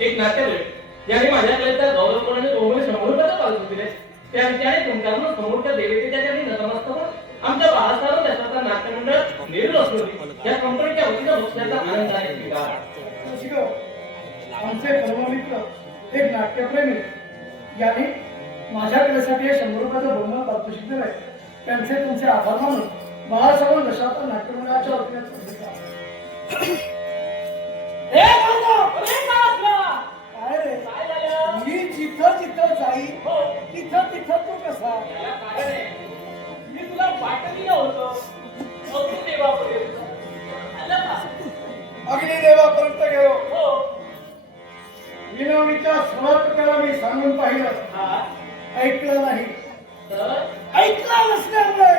एक नाट्यप्रेमी ज्याने माझ्याकडे त्या गौरवपणाने 100 रुपयाचा पारितोषिक दिले त्यांच्याने तुमच्याकडून समोरच्या देवतेच्या चरणी नतमस्तक आमच्या बाळासाहेब देशाचा नाट्यमंडळ नेहरू असलोली या कंपनीच्या वतीनं बक्षण्याचा आनंद आहे स्वीकार. आमचे परममित्र एक नाट्यप्रेमी याने माझ्याकडेसाठी 100 रुपयाचं बहुमान पारितोषिक दिलं आहे. त्यांचे तुमचे आभार मानून बाळासाहेब देशाचा नाट्यमंडळाच्या वतीने काय रे मी जिथं जिथं जाईल तिथं तिथं तू कसा मी तुला वाटलेलं होतं अग्निदेवापर्यंत अग्निदेवापर्यंत गेलो. विनवणीच्या सर्वात त्याला मी सांगून पाहिलं ऐकलं नाही. ऐकलं नसल्यामुळे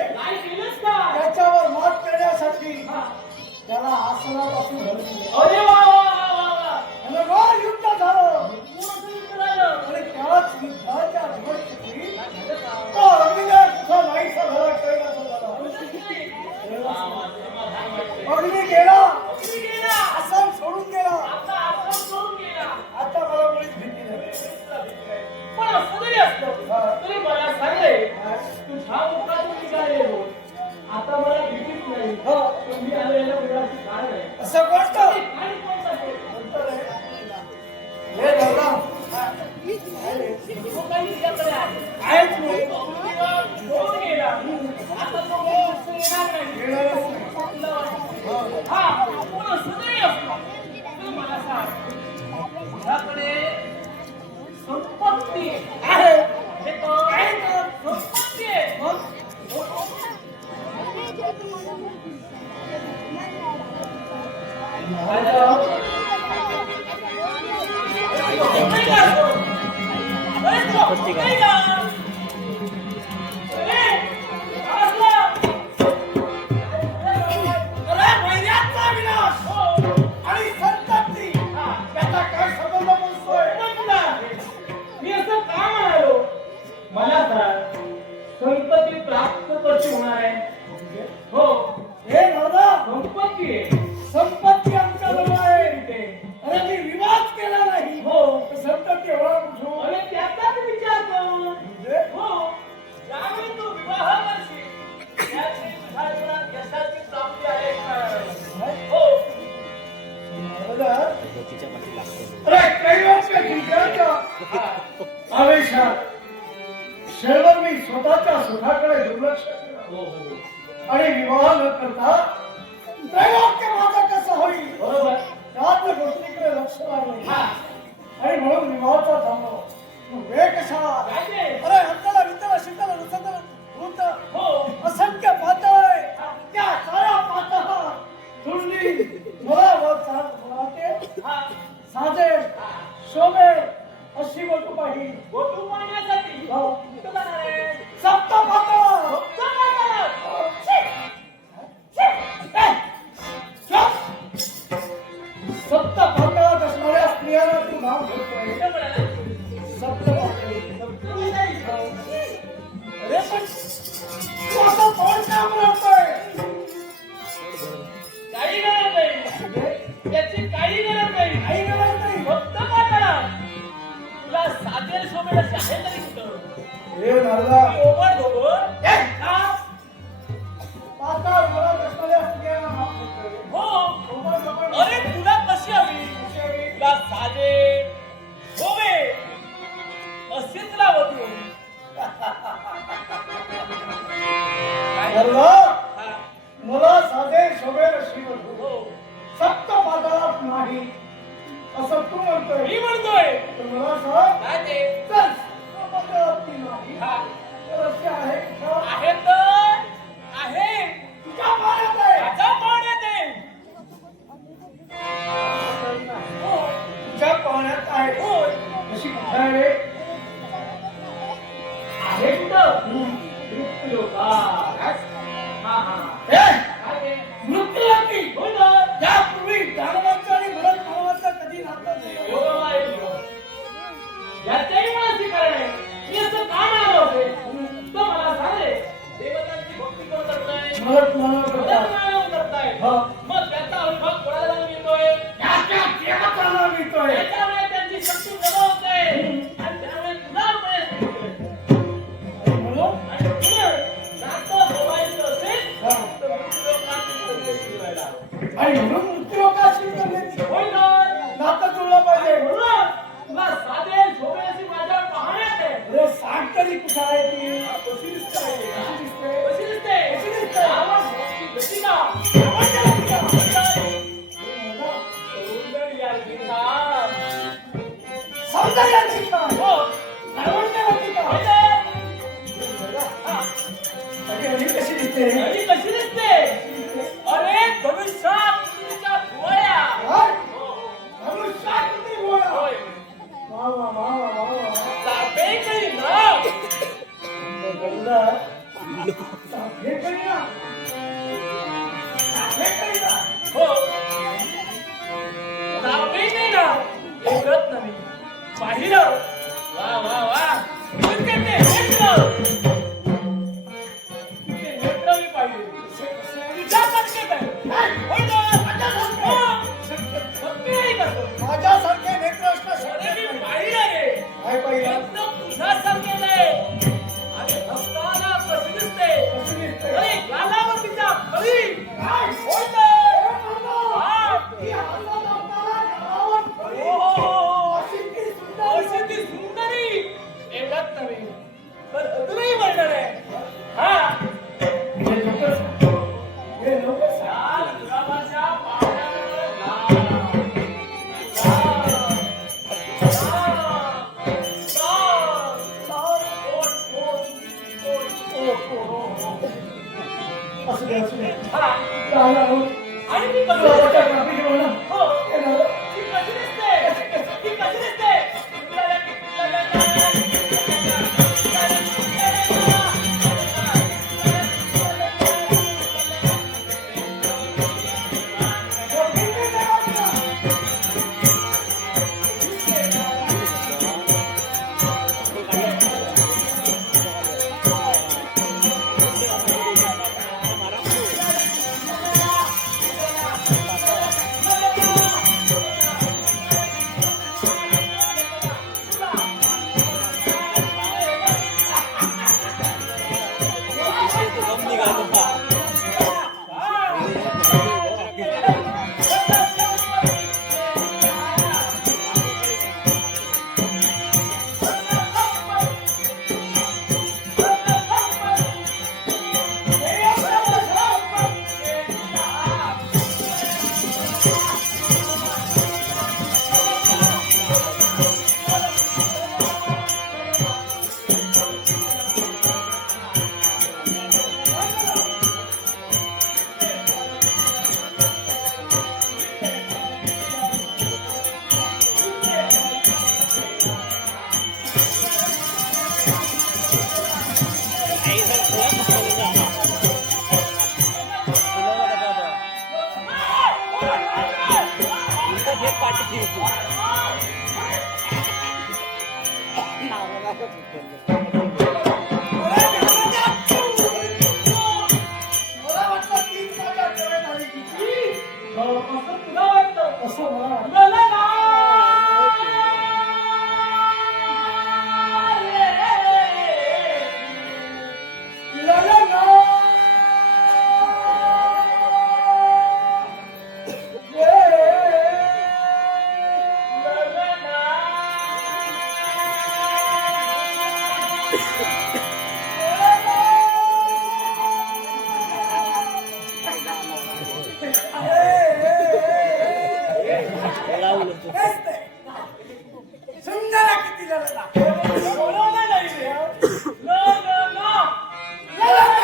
त्याच्यावर मात करण्यासाठी त्याला आसनापासून युद्ध झालं आणि त्याच युद्धाच्या अभिमंत्रित तो अग्निदेव सुद्धा नाहीसा झाला कैलासा झाला. अग्नी गेला आसन सोडून गेला. आता मला मुळीच भीती नाही. पण असं जरी असतं तरी मला सांगले तुझ्या मुखातून निघालेलो आता मला भीतीच नाही. तुम्ही आलेल्या वेळाची कारण आहे असं कोणतं आणि कोणतं ते? हे दादा तो काही तुझ्याकडे आहे. आहेच नाही. होऊन गेला. आता तो येणार नाही. येणारच नाही. तुला वाटतं? हा, पण असं जरी असलं तर मला सांग तुझ्याकडे संपत्ती आहे. हे काय संपत्ती आहे मग आणि संतती त्याचा काय संबंध बोलतोय? मी असं का म्हणालो मला सांग संपत्ती प्राप्त कशी होणार आहे? हो हे दादा संपत्ती आहे. संपत्ती आमच्याजवळ आहे. अरे मी विवाद केला नाही. हो तर संतती एवढा कुठून? अरे त्याचाच विचार कर. म्हणजे हो ज्यावेळी तू विवाह करशील त्यावेळी तुझ्या जीवनात यशाची प्राप्ती आहे का? हो दादा, अरे कैलासच्या ठिकाणच्या आवेशात क्षणभर मी स्वतःच्या सुखाकडे दुर्लक्ष केलं हो हो आणि विवाह न करता त्रैलोक्य माझं कसं होईल बरोबर. त्याच गोष्टीकडे लक्ष लागलं हा आणि म्हणून विवाहाचा थांबव. वेळ कसा? काय ते? अरे अंतला विंतला शिंतला रुसतला वृत्त हो असंख्य पातळ त्या साऱ्या पातळ तुळली मला वाटते हा साजे शोभे अशी गोष्ट पाहिजे. गोटू पाहण्यासाठी हो. कुठं जाणार आहे? सप्त पातळ कुठं जाणार? सप्त पातळात असणाऱ्या स्त्रियांना तू नाव घेतोय. कुठं म्हणाला? सप्त पातळी. अरे पण तू असं कोण काम करतोय? काही गरज नाही. त्याची काही गरज नाही. काही गरज नाही. फक्त पातळा तुला साजेल शोभेल अशी आहे तरी कुठं? हे नारदा ओबड धोबड हा? पातळ बोलत असणाऱ्या स्त्रियांना नाव घेतोय. हो सोबत आपण अरे तुला कशी हवी? तुला साजेल शोभे अशीच लावत होती. नारदा हा. मला साधे शोभेल अशी वधू हो सप्त पातळात नाही असं तू म्हणतोय. मी म्हणतोय तर मला सांग काय ते? तर सप्त पातळात ती नाही हा. तर अशी आहे का? आहे तर आहे. तुझ्या पाण्यात आहे. त्याचा पाण्यात आहे. हो तुझ्या पाण्यात आहे. होय. अशी कुठे आहे? आहे कुठं? मृत्यूलोकात. हा हा हे काय ते? मृत्यूलोकी. होय तर. यापूर्वी दानवांचं आणि भरत नावाचं कधी नातं नाही. हो बाबा, हे बघ. याच्याही मला स्वीकारण आहे. मी असं का म्हणालो असेल? तो मला सांगे देवतांची भक्ती कोण करताय? भरत नावा भगत करता. नारायण करताय. हा. मग त्याचा अविर्भाव कोणाला जाऊन येतोय? त्याच्या देवाचा नाव येतोय. सौंदर्याची काय हो लावण्यावरती काय पहिले हा अरे अशी कशी दिसते आणि कशी दिसते अरे भविष्यात तुमच्या भुवया काय धनुष्यात किती गोळा होय वा वा वा वा वा वा चापे काही ना गरुडा हे काही ना हे काही ना हो चापे काही ना एवढंच नाही पाहिलं वा वा वा तुमचे ते नेत्र तुमचे नेत्र मी पाहिले तुझ्यासारखे काय होय ना हो सत्य आहे का तो? माझ्यासारखे नेत्र असणं अरे शक्य मी नाही. पाहिलं रे काय पाहिलं एकदम तुझ्यासारखे नाही आणि हसताना कशी दिसते कशी दिसते अरे गालावर तिच्या खरी काय होय ना हे मानव. हा. ती हातात असताना गावावर खरी. हो, हो, हो. अशी ती सुंदर अशी ती सुंदरी एवढंच नव्हे तर अजूनही वर्णन आहे हा हे लवकर सांग. हे लवकर सांग. लाल गुलाबाच्या पाण्यावर लाल. असू दे असू दे हा. चालेल, हो. आणि मी कशी गुलाबाच्या दिसते? कापी घेऊन ना. हो. हे झालं. ती कशी दिसते? ती कशी दिसते? मला वाटलं तीच माझ्या डोळ्यात आली की ती. असं तुला वाटतं असं मला वाटलं. मला ना ला ला ला. सुंदर किती लला बोलवलं नाही रे. ला, ला, ला. ला, ला,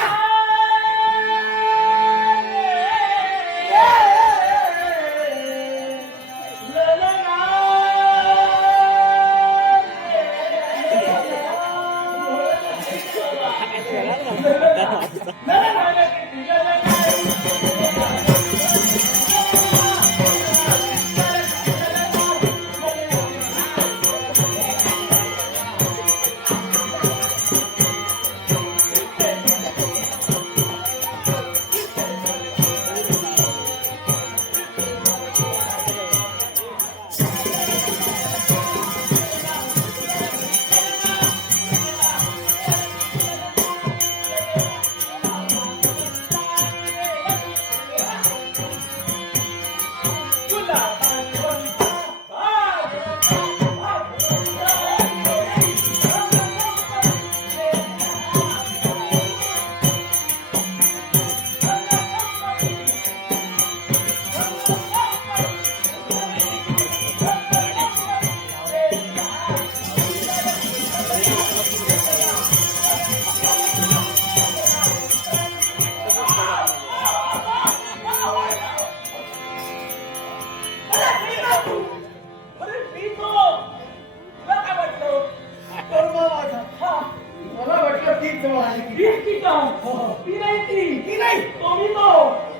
जवळ आली की ती का? हो. ती नाही ती नाही तो मी तो.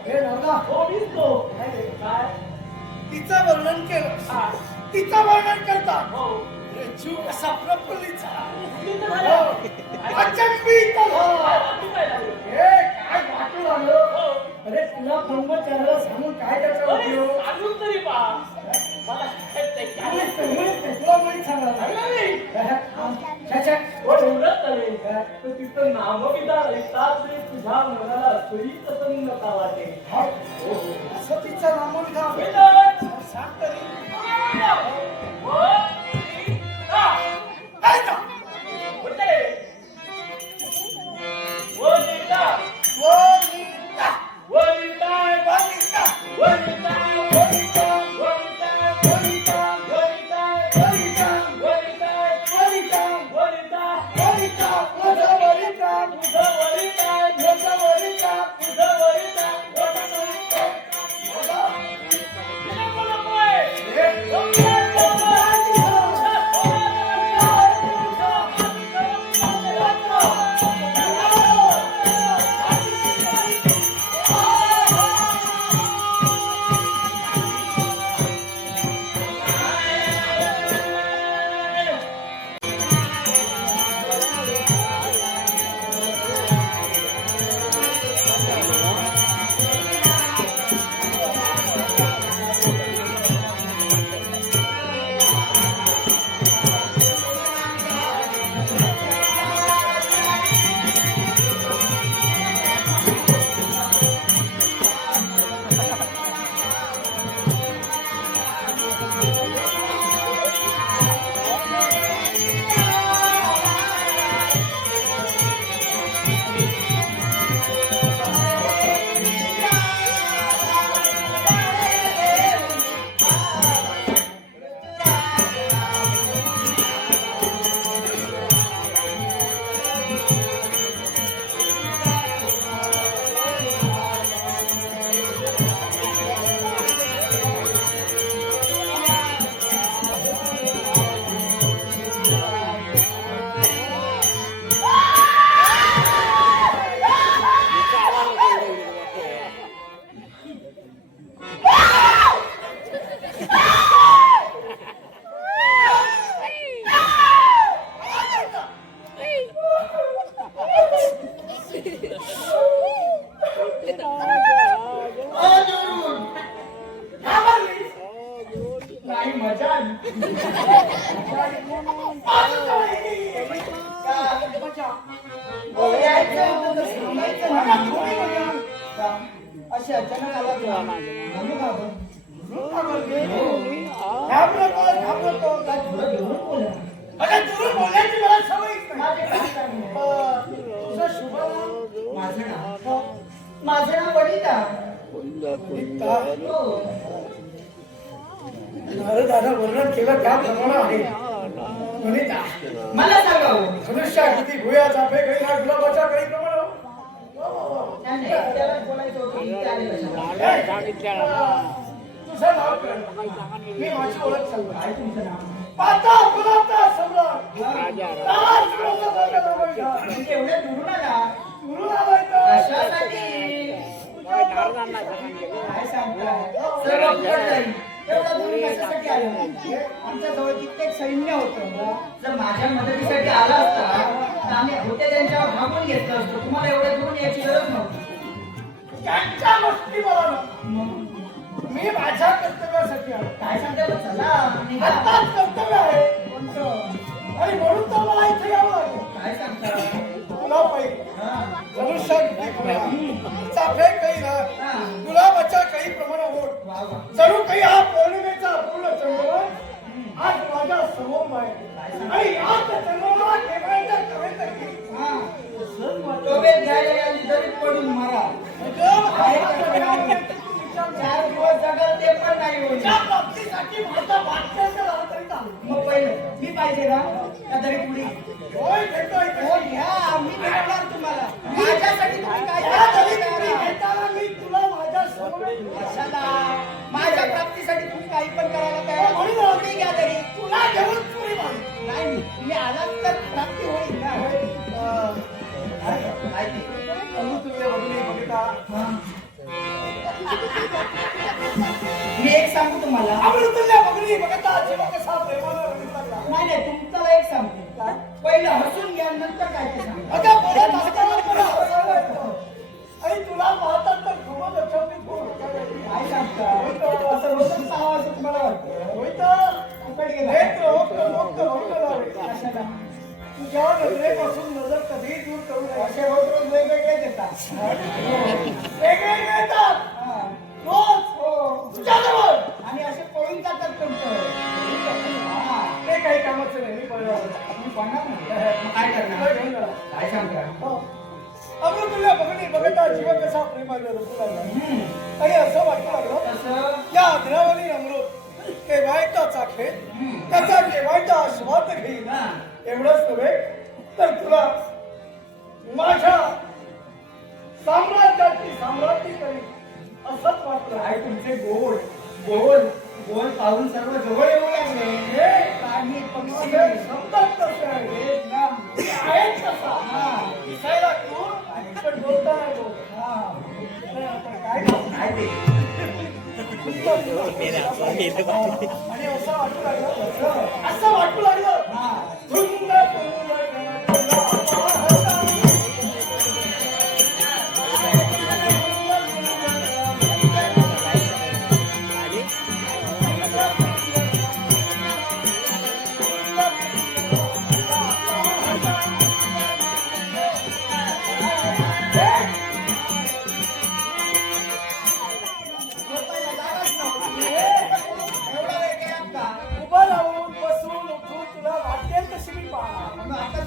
हे नवरा हो मीच तो. काय रे? काय? तिचं वर्णन केलं हा. तिचं वर्णन करता हो. रे जीव कसा प्रफुल्लित झाला ती तर झालं. हो. अचंबित झाला. ती काय झालं? हे काय वाटू लागलं हो. अरे तुला ब्रह्मचार्याला सांगून काय त्याचा अरे, उपयोग सांगून तरी पहा. मला कळत नाही काय. मुळीच नाही, मुळीच नाही. तुला मुळीच सांगणार नाही. सांगा नाही. छे, छे. हो, एवढंच नव्हे. तर तिथं नामविधान ऐकतात ते तुझ्या मनाला सोयी प्रसन्नता वाटे. हा. हो, हो. असं तिचं नामविधान. वेदांत. सांग तरी. हो, ती, का? काय का? कुठे? हो, नीता. वनिता, हो, नीता. वनिता, वनिता. वनिता, वनिता. वनिता, वनिता. वनिता, वनिता. वनिता, वनिता. वनिता, माझा वनिता, तुझं वनिता. माझा वनिता, तुझं वनिता. नको, नकोय. नाही मजा आली. असे अचानक आला तुला अरे तुला बोलायची मला सवयच नाही. तुझं शुभ नाव? माझं नाव माझं नाव वनिता वनिता. हो. अरे दादा वर्णन केलं त्याप्रमाणे आहे. वनिता मला सांगावं धनुष्या किती भुया चाफे काही ना गुलाबाच्या काही प्रमाण नाही, नाही, त्याला बोलायचं होतं इथे आले कशाला? तुझं नाव काय? मी माझी ओळख सांगतो. काय तुमचं नाव पाता फुलाचा सम्राट ताज फिरोजाचा नावाचा. म्हणजे एवढ्या दुरून आला गुरु नावाचा. कशासाठी काय सांगताय सर्व फुकट जाईल एवढ्या दुरून कशासाठी आले आमच्या जवळ कित्येक सैन्य होतं जर माझ्या मदतीसाठी आला असता तर आम्ही होते त्यांच्यावर भागून घेतलं असतो तुम्हाला एवढ्या दुरून याची गरज नव्हती त्यांच्या गोष्टी मला नको. मी माझ्या कर्तव्यासाठी आलो. काय सांगताय बरं? चला निघा. आत्ताच कर्तव्य आहे कोणतं? आणि म्हणून तर मला इथे यावं लागलं. काय सांगता तुला पाहिजे हा. धनुष्य किती फुला, चाफे काही ना हा. गुलाबाच्या काही प्रमाण ओढ. वा वा. जणू काही हा पौर्णिमेचा पूर्ण चंद्रमान आज माझ्या समोर आहे. आणि आज चंद्रमाला ठेवायच्या कवेतही हा. टोपेत घ्यायला यायला जरी पडून मारा काय करणार? 4 दिवस जगल ते पण नाही होईल त्या प्राप्तीसाठी माझा वाटचाल झाला तरी चालेल. मग पहिलं मी पाहिजे ना का तरी पुढे होय भेटतोय हो घ्या मी भेटणार तुम्हाला माझ्यासाठी तुम्ही काय या तरी करता? तुम्ही भेटायला मी तुला माझ्या समोर कशाला माझ्या प्राप्तीसाठी तुम्ही काही पण करायला तयार म्हणून म्हणून पुढे घ्या तरी तुला घेऊन पुरी मारू. नाही मी आलात तर प्राप्ती होईल ना अमृतुल्य बघली बघता जीव कसा प्रेमाला रंगू लागला. नाही तुमच्याला एक सांगते का पहिलं हसून घ्या नंतर काय ते सांगा. अगं बोलत असताना मला हसायला येतं. आणि तुला पाहतात तर खूपच अचंबित होऊन काय सांगता असं रोजच 6 वाजता तुम्हाला वाटतं होय तर फुकट गेला. एक रोग लावे. कशाला तुझ्या नजरेपासून नजर कधीही दूर करू नये. असे रोज वेगवेगळे देतात. वेगवेगळे येतात हा. रोज हो तुझ्याजवळ. आणि असे पळून जातात तुमचं. हा. ते काही कामाचं नाही. मी पळणार. तुम्ही पळणार ना? मग काय करणार? घेऊन जा. काय सांगता? हो. अमृतुल्य बघली बघता जीव कसा प्रेमाला रंगू लागला. आणि असं वाटू लागलं तसं या अग्रावली अमृत केव्हायचा चाखे त्याचा केव्हायचा आस्वाद घेईल. हा. एवढंच नव्हे तर तुला माझ्या साम्राज्याची साम्राज्य करी असंच वाटलं. काय तुमचे गोल गोल गोल पाहून सर्व जवळ येऊ लागले. हे प्राणी पक्षी समजत कसे आहे हेच ना. ते आहेत कसा हा. दिसायला तू पण बोलता नाही बोल. हा. नाही, आता काय काय ते आणि असं वाटू लागलं असं वाटू लागलं हा. धुंद एवढा वेळ केला का? उभं राहून बसून उठून तुला वाटेल तशी मी पाहणार. मग आता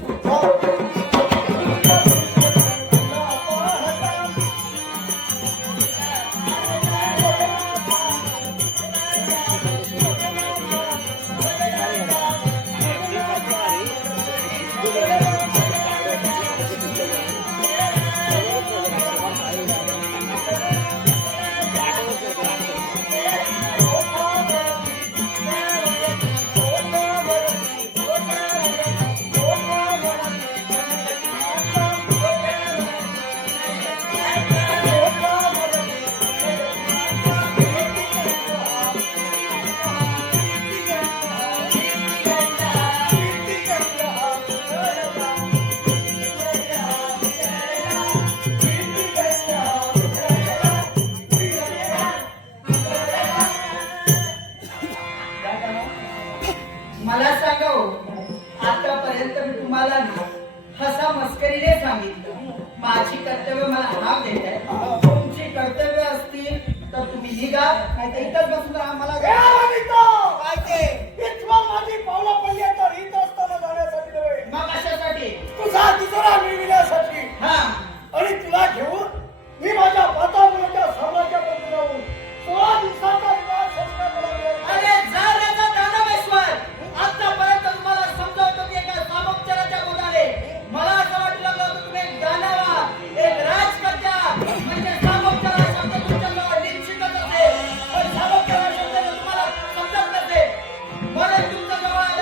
मला सांगा हो, आतापर्यंत मी तुम्हाला ना हसा मस्करीने सांगितलं माझी कर्तव्य मला हाक देत आहे. तुमची कर्तव्य असतील तर तुम्ही निघा नाही तर इथंच बसून राहा. मला ए, अमिता! काय ते इथं माझी पावलं पडली आहेत तर इथं असताना जाण्यासाठी नव्हे. मग कशासाठी? तुझा दुसरा मिळविण्यासाठी. हा. आणि तुला घेऊन मी माझ्या वातावरणाच्या साम्राज्यामध्ये जाऊन 16 दिवसाचा विवाह संस्कार करावा. अरे जा राजा दानवेश्वर, आतापर्यंत तुम्हाला समजावतो की एका सामोपचाराच्या मुद्द्याने मला असं वाटलं होतं तुम्ही एक दानवा एक राजकर्त्या म्हणजे सामोपचार हा शब्द तुमच्याजवळ निश्चितच असेल. पण सामोपचार हा शब्द जर तुम्हाला समजत नसेल म्हणून तुमच्या जवळ आले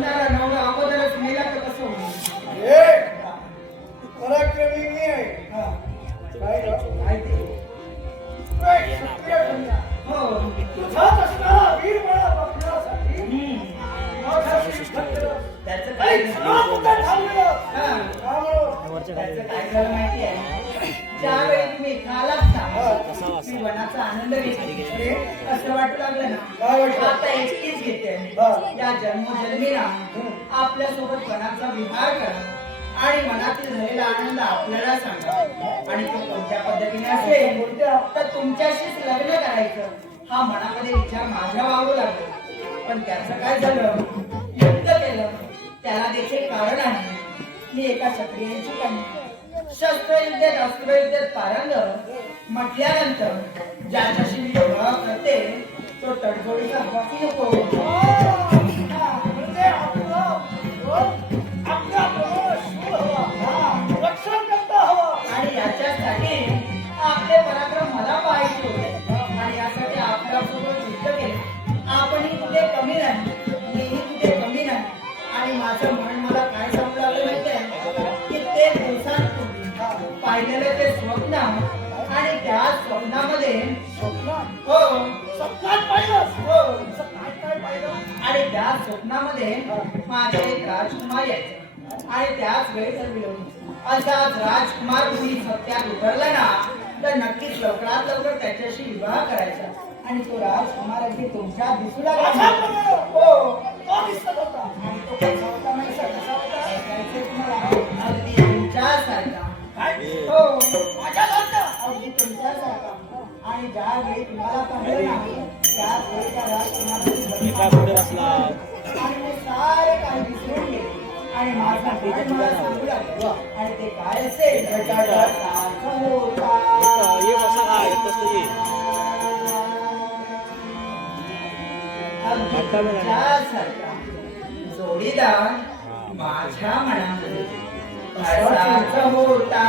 होणारा नवरा अगोदरच मेला तर कसं होईल? हे पराक्रमी मी आहे हा, काय ग? काय ते? काय क्षत्रिय कन्या. हो. तुझाच असणारा वीरमळा बघण्यासाठी हम्म. माझ्याशी खटलं. त्याचं काही काय क्षणात उतर थांबलेलं. हा. त्यामुळं त्याचं काय झालं माहिती आहे? ज्यावेळी तुम्ही खालात ना, ती वनाचा आनंद घेतली. असं वाटू लागलं ना, काय वाटलं? आता एकटीच घेते. हा. या जन्मोजन्मीला आपल्या सोबत वनाचा विहार करा आणि मनातील झालेला आनंद आपल्याला सांगा. आणि तो कोणत्या पद्धतीने असेल तर तुमच्याशीच लग्न करायचं हा मनामध्ये विचार माझ्या वागू लागला. पण त्याचं काय झालं? युद्ध केलं. त्याला देखील कारण आहे. मी एका क्षत्रियांची कन्या, शस्त्रयुद्धात अस्त्रयुद्धात पारंगत म्हटल्यानंतर ज्याच्याशी मी विवाह करते तो तडजोडीचा हवाकी नको. म्हणजे आपल्या शूर हवा, रक्षण करता हवा. आणि याच्यासाठी आपले पराक्रम मला पाहायचे होते. आणि यासाठी आपल्यासोबत युद्ध केले. आपणही कुठे कमी नाही, मीही कुठे कमी नाही. आणि माझं मन मला काय सांगू लागलं माहितीये? कित्येक दिवसांपूर्वी पाहिलेलं ते स्वप्न आणि त्या स्वप्नामध्ये हो स्वप्नात पाहिलंस? हो काय काय पाहिलं? आणि त्या स्वप्नामध्ये माझे एक राजकुमार यायचे आणि त्याच वेळी ठरविलं असाच राजकुमार कुणी सत्यात उतरला ना तर नक्कीच लवकरात लवकर त्याच्याशी विवाह करायचा. आणि तो राजकुमार अगदी तुमच्या दिसू लागला. हो तो दिसत होता. आणि तो कसा होता माहिती आहे? कसा होता? ऐकायचंय तुम्हाला? अगदी तुमच्यासारखा. काय? हो माझ्यासारखा? अगदी तुमच्यासारखा. आणि ज्या वेळी तुम्हाला पाहिलं ना त्याच वेळी त्या राजकुमाराची आणि मी सारे काही विसरून गेले. आणि माझा मन मला सांगू लागलं. आणि ते काय असेल सारखं होता. अगदी तुमच्यासारखा जोडीदार माझ्या मनामध्ये असाच होता.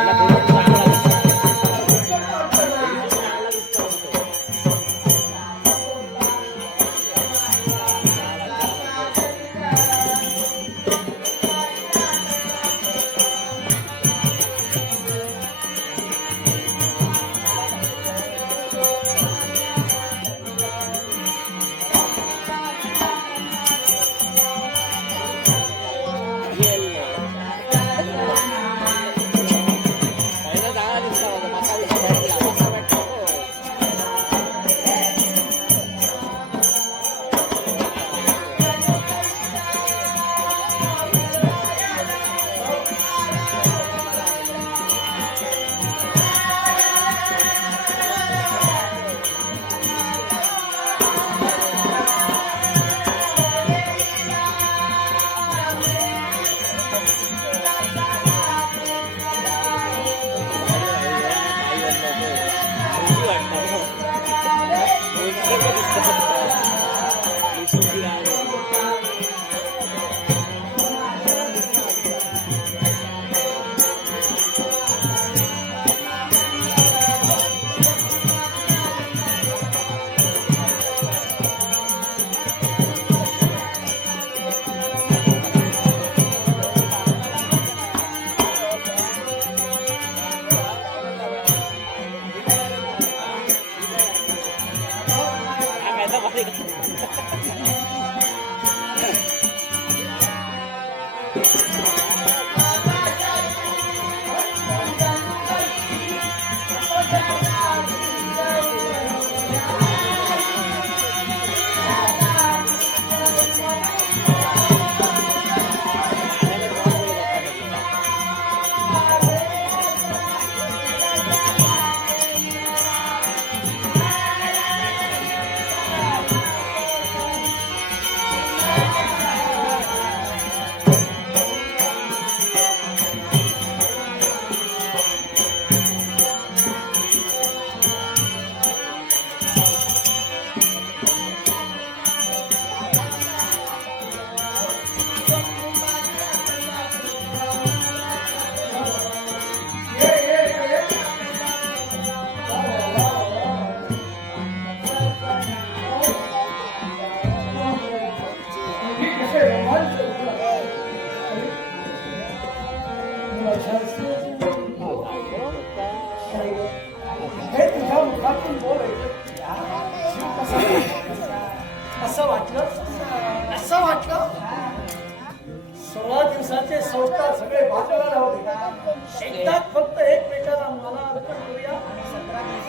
मुहूर्तात फक्त एकमेकाला मला अर्पण करूया. आणि 17 दिवस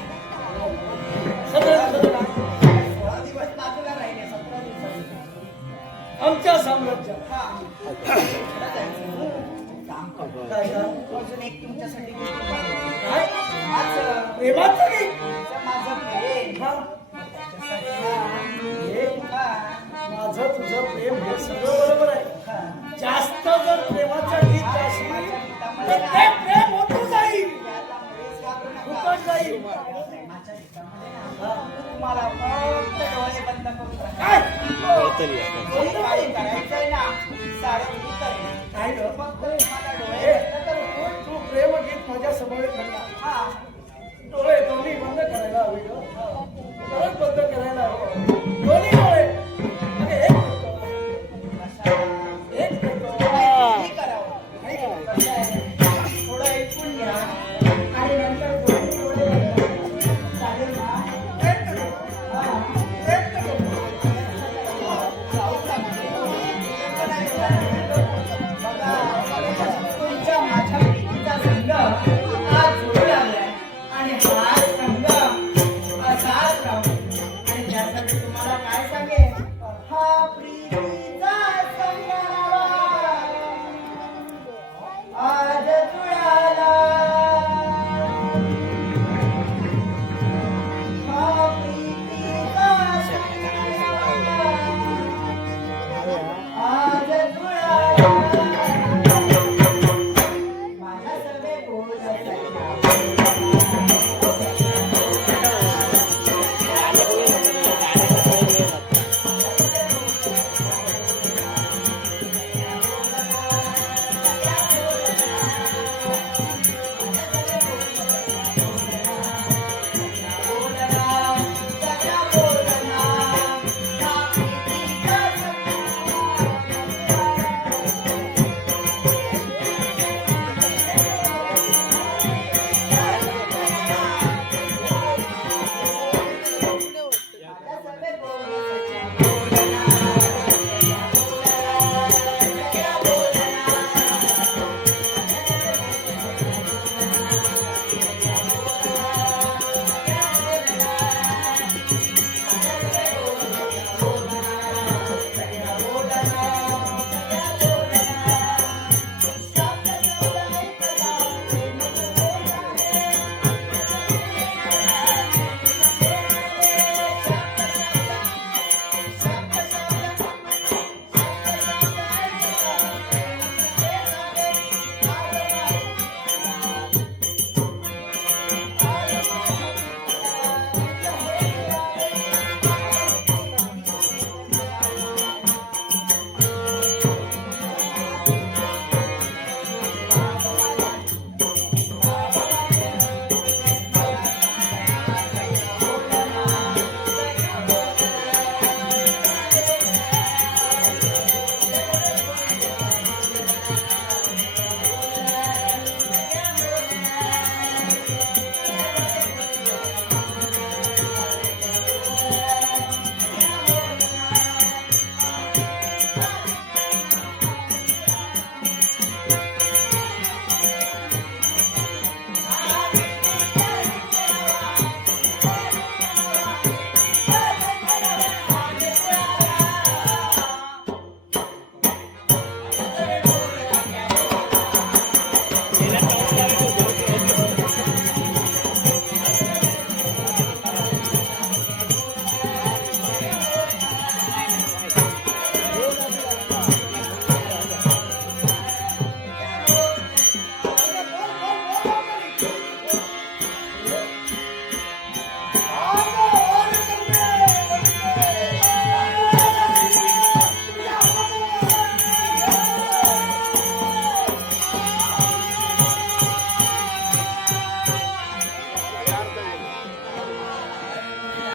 17 दिवसाला 16 दिवस बाजूला राहिले 17 दिवसांनी. आमच्या साम्राज्यात हा. पुढं जायचं. काम करू. काय काय अजून एक तुमच्यासाठी गोष्ट बनवली. काय माझं प्रेमाचं की माझं प्रेम. हा हे हा. माझं तुझं प्रेम हे सगळं बरोबर आहे. हा. जास्त जर प्रेमाचं गीत गाशील तर ते प्रेम होतो जाईल, फुकट जाईल. प्रेमाच्या गीतामध्ये ना, तुम्हाला फक्त डोळे बंद करून राहा. काय जे काही करायचंय ना, सारं मी करेन. काय ग? फक्त तुम्हाला डोळे बंद करून. तू प्रेम गीत माझ्या समोर घडला, हा. डोळे दोन्ही बंद करायला हवे ग.